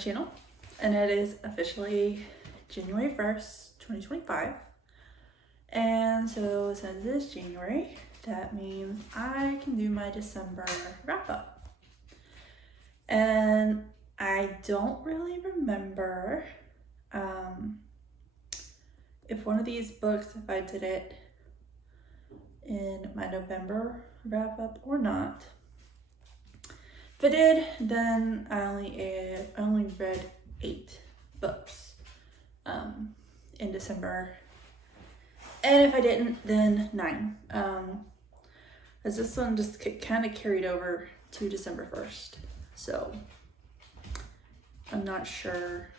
channel, and it is officially January 1st, 2025. And so since it is January, that means I can do my December wrap up. And I don't really remember if one of these books, if I did it in my November wrap up or not. If I did, then I only read 8 books in December. And if I didn't, then 9. As this one just kind of carried over to December 1st. So I'm not sure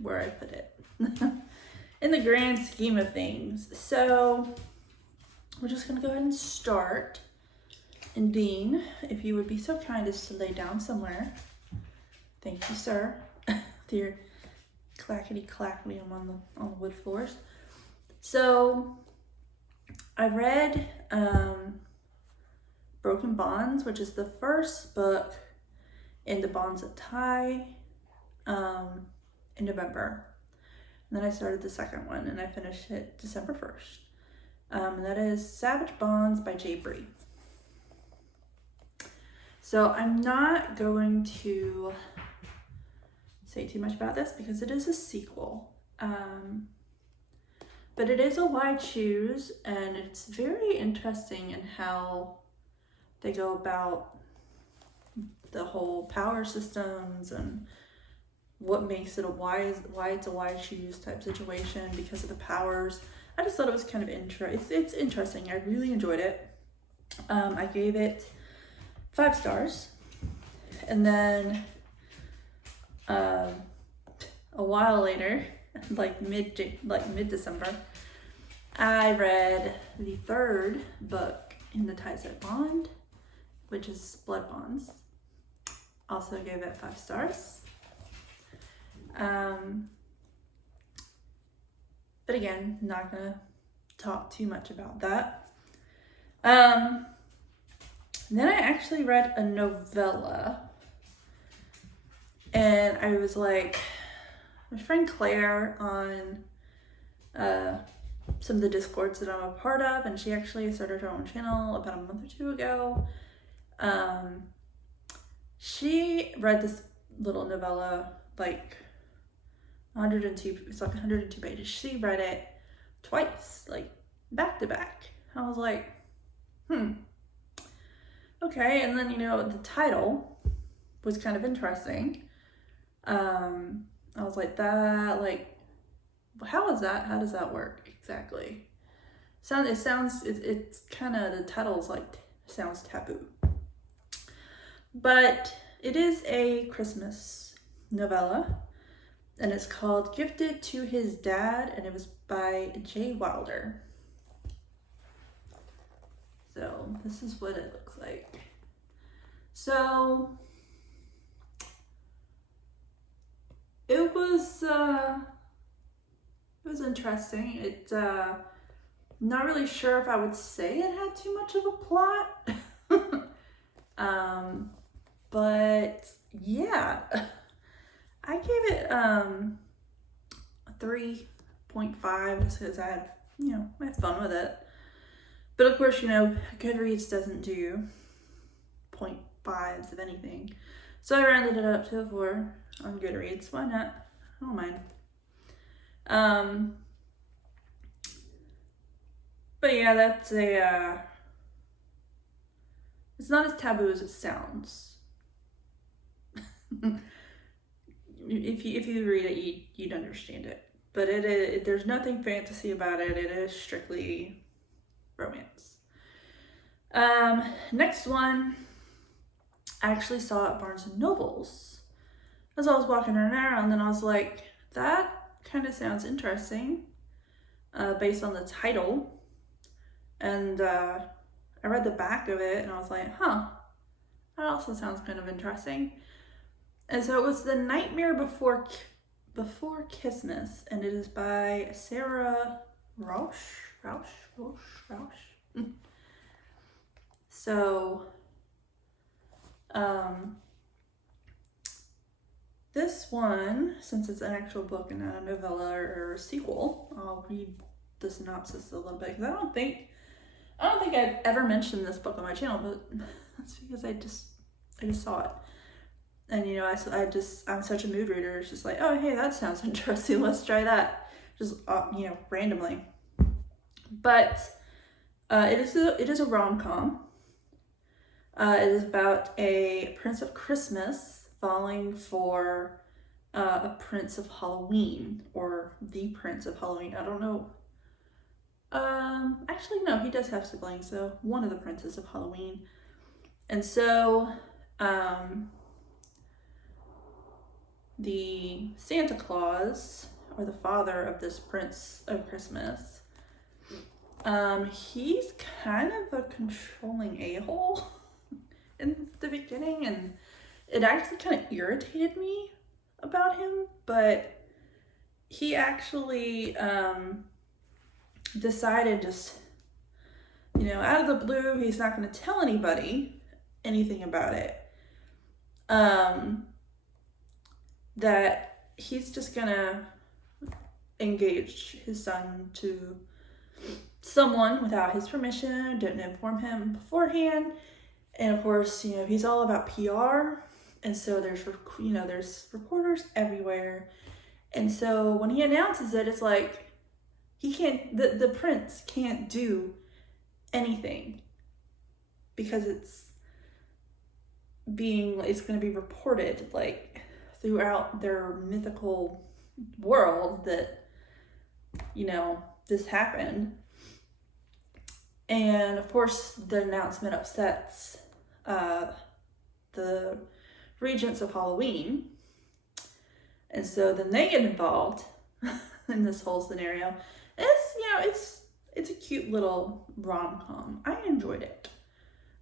where I put it in the grand scheme of things. So we're just gonna go ahead and start. And Dean, if you would be so kind as to lay down somewhere. Thank you, sir. With your clackety-clackety on the wood floors. So I read Broken Bonds, which is the first book in the Bonds that Tie in November. And then I started the second one and I finished it December 1st. And that is Savage Bonds by J. Bree. So I'm not going to say too much about this because it is a sequel. But it is a why choose, and it's very interesting in how they go about the whole power systems and what makes it why it's a why choose type situation because of the powers. I just thought it was kind of it's interesting. I really enjoyed it. I gave it 5 stars, and then a while later, like mid-December, I read the 3rd book in the Ties That Bond, which is Blood Bonds. Also gave it 5 stars. But again, not gonna talk too much about that. Then I actually read a novella, and I was like, my friend Claire on some of the Discords that I'm a part of, and she actually started her own channel about a month or 2 ago. She read this little novella, like 102, it's like 102 pages. She read it twice, like back to back. I was like, okay. And then, the title was kind of interesting. I was like, how is that? How does that work exactly? It's kind of, the title's like, sounds taboo. But it is a Christmas novella, and it's called Gifted to His Dad, and it was by J. Wilder. So this is what it looks like. So it was interesting. Not really sure if I would say it had too much of a plot. But yeah, I gave it a 3.5 just because I had fun with it. But of course, Goodreads doesn't do 0.5s of anything. So I rounded it up to a 4 on Goodreads. Why not? I don't mind. But yeah, that's it's not as taboo as it sounds. If you read it, you'd understand it. But there's nothing fantasy about it. It is strictly romance. Next one, I actually saw at Barnes & Noble's as I was walking around, and then I was like, that kind of sounds interesting based on the title. And I read the back of it and I was like, that also sounds kind of interesting. And so it was The Nightmare Before Christmas, and it is by Sarah Rausch. So this one, since it's an actual book and not a novella or a sequel, I'll read the synopsis a little bit because I don't think I've ever mentioned this book on my channel, but that's because I just saw it. And I'm such a mood reader. It's just like, oh, hey, that sounds interesting. Let's try that. Just randomly. But it is a rom-com. It is about a Prince of Christmas falling for a Prince of Halloween, or the Prince of Halloween. I don't know. Actually, no, he does have siblings, so one of the princes of Halloween. And so, the Santa Claus, or the father of this Prince of Christmas, he's kind of a controlling a-hole in the beginning, and it actually kind of irritated me about him, but he actually, decided just, out of the blue, he's not going to tell anybody anything about it. That he's just going to engage his son to someone without his permission, didn't inform him beforehand. And of course, he's all about PR. And so there's reporters everywhere. And so when he announces it, it's like, the prince can't do anything because it's going to be reported like throughout their mythical world that, this happened. And of course the announcement upsets the regents of Halloween. And so then they get involved in this whole scenario. It's a cute little rom-com. I enjoyed it.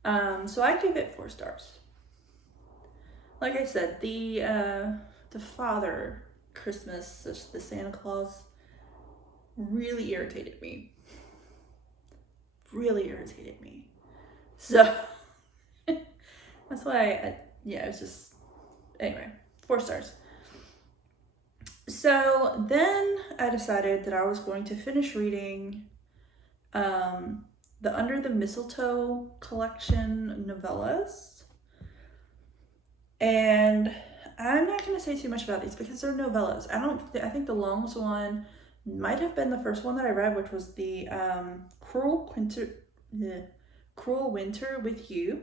So I give it 4 stars. Like I said, the Father Christmas, the Santa Claus, really irritated me. So that's why it was just, anyway, 4 stars. So then I decided that I was going to finish reading the Under the Mistletoe collection novellas. And I'm not going to say too much about these because they're novellas. I think the longest one might have been the first one that I read, which was the Cruel Winter with You,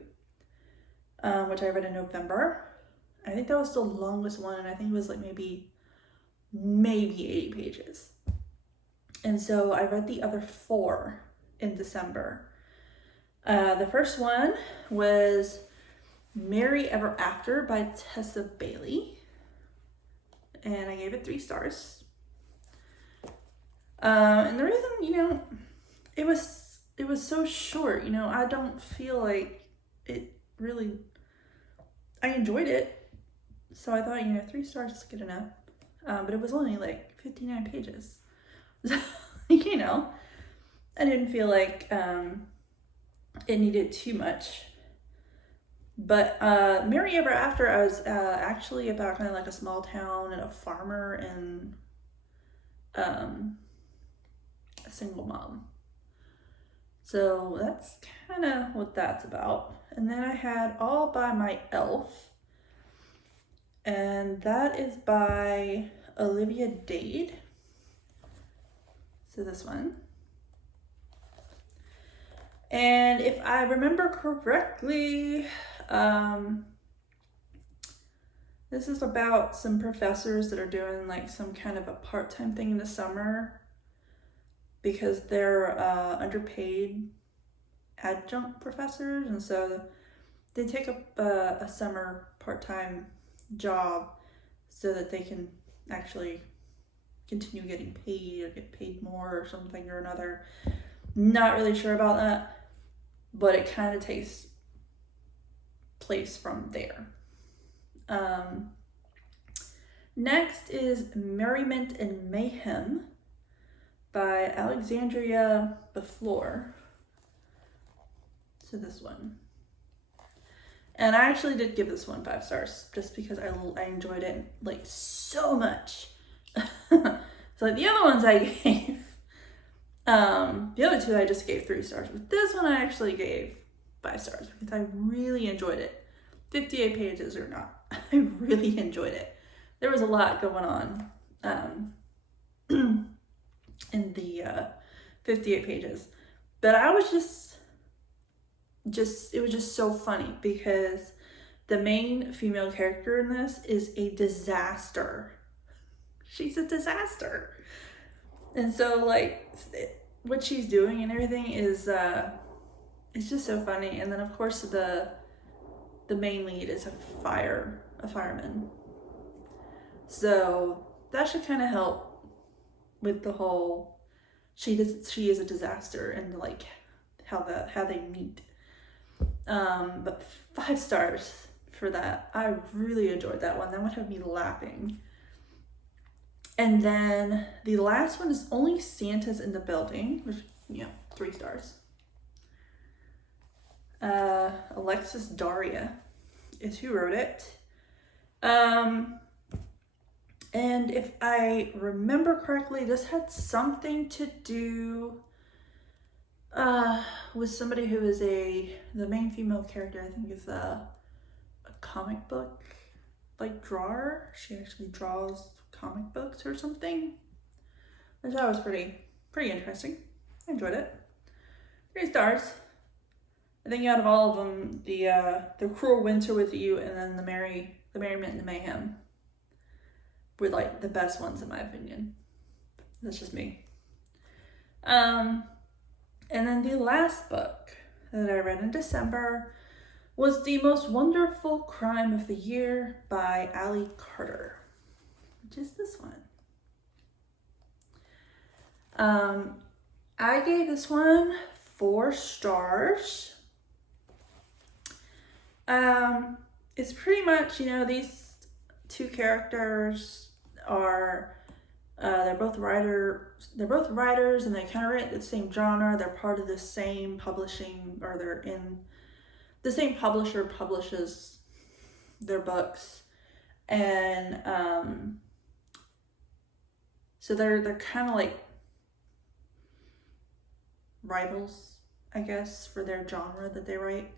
which I read in November. I think that was the longest one, and I think it was like maybe 80 pages. And so I read the other 4 in December. The first one was Merry Ever After by Tessa Bailey, and I gave it 3 stars. And the reason, it was so short, I don't feel like it really, I enjoyed it. So I thought, 3 stars is good enough. But it was only like 59 pages. So, I didn't feel like it needed too much. But Merry Ever After, I was actually about kind of like a small town and a farmer and a single mom. So that's kind of what that's about. And then I had All by My Elf. And that is by Olivia Dade. So this one. And if I remember correctly, this is about some professors that are doing like some kind of a part-time thing in the summer because they're underpaid adjunct professors, and so they take up a summer part-time job so that they can actually continue getting paid or get paid more or something or another. Not really sure about that, but it kind of takes place from there. Next is Merriment and Mayhem by Alexandria Beflor. So this one. And I actually did give this one 5 stars just because I enjoyed it like so much. So like the other ones I gave, the other 2 I just gave 3 stars, but this one I actually gave 5 stars because I really enjoyed it. 58 pages or not, I really enjoyed it. There was a lot going on in the 58 pages, but I was just it was just so funny because the main female character in this is a disaster. She's a disaster. And so like what she's doing and everything is it's just so funny. And then of course the main lead is a fireman. So that should kind of help with the whole she is a disaster and like how they meet. But 5 stars for that. I really enjoyed that one. That one had me laughing. And then the last one is Only Santa's in the Building, which, 3 stars. Alexis Daria is who wrote it. And if I remember correctly, this had something to do with somebody who is the main female character, I think is a comic book like drawer. She actually draws comic books or something, which I was pretty interesting. I enjoyed it. 3 stars. I think out of all of them, the Cruel Winter with You and then the Merriment and the Mayhem were like the best ones in my opinion. That's just me. And then the last book that I read in December was The Most Wonderful Crime of the Year by Ali Carter, which is this one. I gave this one 4 stars. It's pretty much, these 2 characters are they're both writers and they kind of write the same genre. They're part of the same publishing, or they're in the same publisher publishes their books. And so they're kind of like rivals, I guess, for their genre that they write.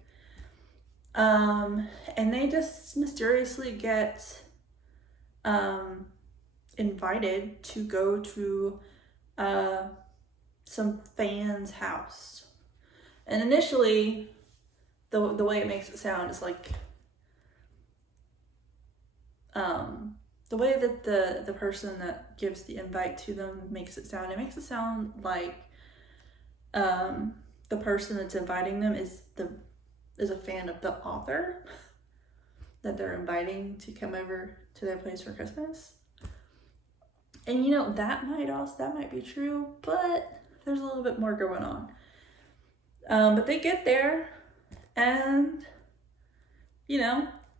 And they just mysteriously get invited to go to some fan's house. And initially, the way it makes it sound is like the way that the person that gives the invite to them makes it sound like the person that's inviting them is a fan of the author that they're inviting to come over to their place for Christmas. And that might be true, but there's a little bit more going on. But they get there and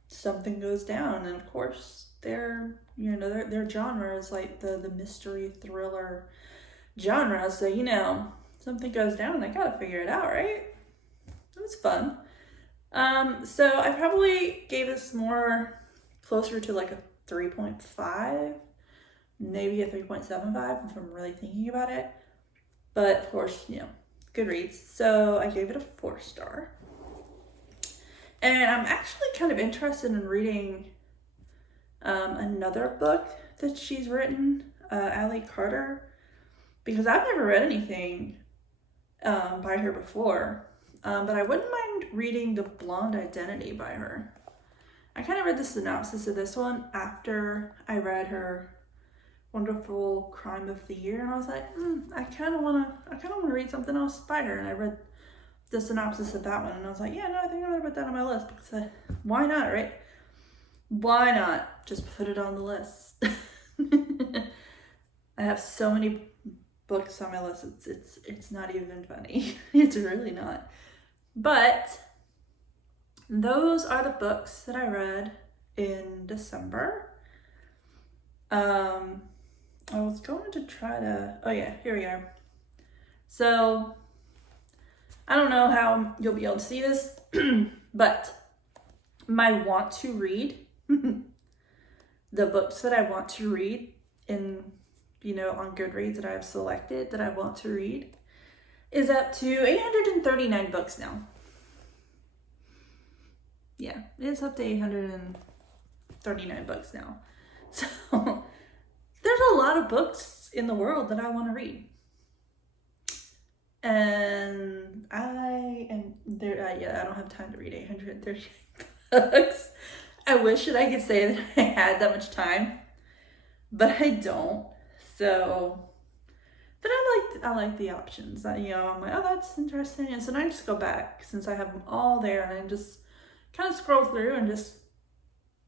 something goes down, and of course their genre is like the mystery thriller genre, so something goes down, they gotta figure it out, right? It was fun. So I probably gave this more closer to like a 3.5, maybe a 3.75 if I'm really thinking about it. But of course, good reads. So I gave it a 4 star. And I'm actually kind of interested in reading another book that she's written, Ali Carter, because I've never read anything by her before. But I wouldn't mind reading The Blonde Identity by her. I kind of read the synopsis of this one after I read her Wonderful Crime of the Year, and I was like, I kind of want to read something else by her. And I read the synopsis of that one, and I was like, yeah, no, I think I'm gonna put that on my list because why not, right? Why not just put it on the list? I have so many books on my list. It's not even funny. It's really not. But those are the books that I read in December. I was going to try to, here we are. So I don't know how you'll be able to see this, but my want to read, the books that I want to read in, on Goodreads that I've selected that I want to read is up to 839 books now. Yeah, it's up to 839 books now. So there's a lot of books in the world that I want to read. And I don't have time to read 830 books. I wish that I could say that I had that much time, but I don't. So, but I like the options. I'm like, oh, that's interesting. And so then I just go back since I have them all there, and I just kind of scroll through and just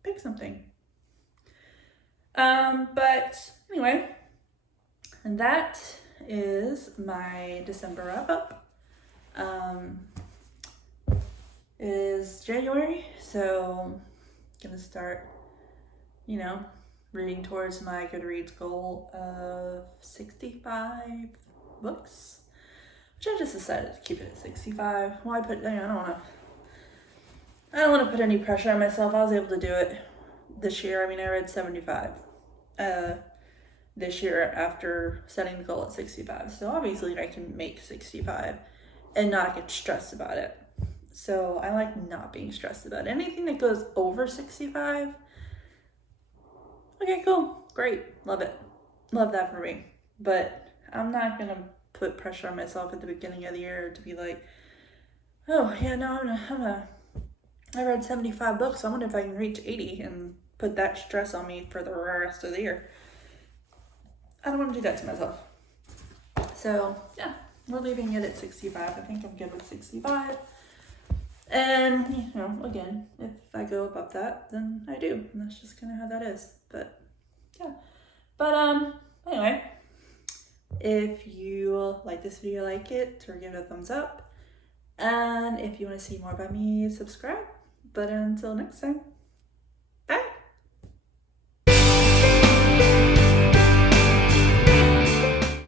pick something. But anyway, and that is my December wrap up. It is January, so I'm gonna start, reading towards my Goodreads goal of 65 books, which I just decided to keep it at 65. Why put? I don't want to put any pressure on myself. I was able to do it this year. I read 75 this year after setting the goal at 65. So obviously I can make 65 and not get stressed about it. So I like not being stressed about it. Anything that goes over 65, okay, cool, great, love it. Love that for me. But I'm not going to put pressure on myself at the beginning of the year to be like, oh, yeah, no, I read 75 books. I wonder if I can reach 80 and put that stress on me for the rest of the year. I don't want to do that to myself. So, yeah, we're leaving it at 65. I think I'm good with 65. And, again, if I go above that, then I do. And that's just kind of how that is. But, yeah. But, anyway, if you like this video, like it, or give it a thumbs up. And if you want to see more about me, subscribe. But until next time.